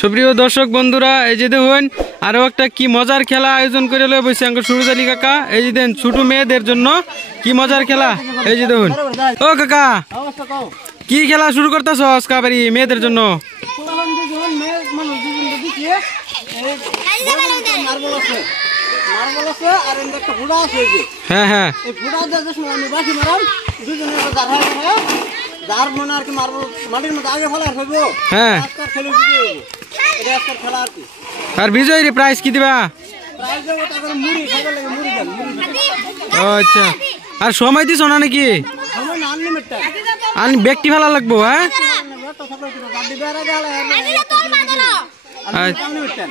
সুপ্রিয় দর্শক বন্ধুরা, এই যে দেখুন আরো একটা কি মজার খেলা আয়োজন করে লয়ে বসে আঙ্কেল সুরজ আলী কাকা। এই যে দেন ছোট মেয়েদের জন্য কি মজার খেলা। এই যে দেখুন, ও কাকা কি খেলা শুরু করতেছ কাবারি মেয়েদের জন্য? হ্যাঁ হ্যাঁ, যার মনে আর কি মার্বল মাটির মধ্যে আগে ফেলা ফেলবো। হ্যাঁ, এটা আজকের খেলা আর কি। আর বিজয় রে প্রাইজ কি দিবা? প্রাইজ দেবো তারপরে মুড়ি খাইতে লাগে, মুড়ি দেন, মুড়ি দেন। ও আচ্ছা, আর সময় দিছ না নাকি? সময় না, আনলিমিটেড। আর ব্যক্তি ফেলা লাগবো? হ্যাঁ আনলিমিটেড।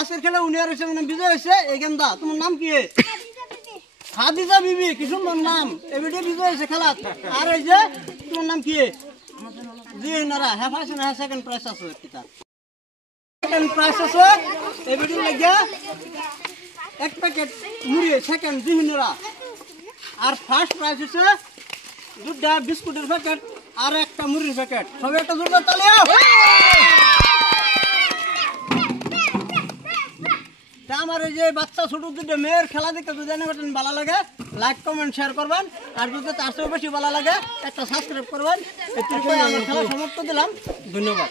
আজকের খেলা উনি আর বিজয় হয়েছে। এই গেমটা তোমার নাম কি? হাদিজা বিবি, কি সুন্দর নাম। এবিডে বিজয় হয়েছে খেলা। আর এই যে তোমার নাম কি? জিনারা। হ্যাঁ ফার্স্ট না সেকেন্ড প্রাইজ আছে কিটা? সেকেন্ড প্রাইজ আছে এবিডে লাগিয়া এক প্যাকেট মুড়ি সেকেন্ড জিনারা। আর ফার্স্ট প্রাইজ হচ্ছে দুটা বিস্কুটের প্যাকেট আর একটা মুড়ির প্যাকেট। সবাই একটা জোরদার তালি দাও। আমার এই যে বাচ্চা ছোট দুটো মেয়ের খেলা দেখতে যদি ভালো লাগে লাইক কমেন্ট শেয়ার করবেন। আর যদি তার চেয়ে বেশি ভালো লাগে একটা সাবস্ক্রাইব করবেন। এটুকু আমার খেলা সমাপ্ত দিলাম। ধন্যবাদ।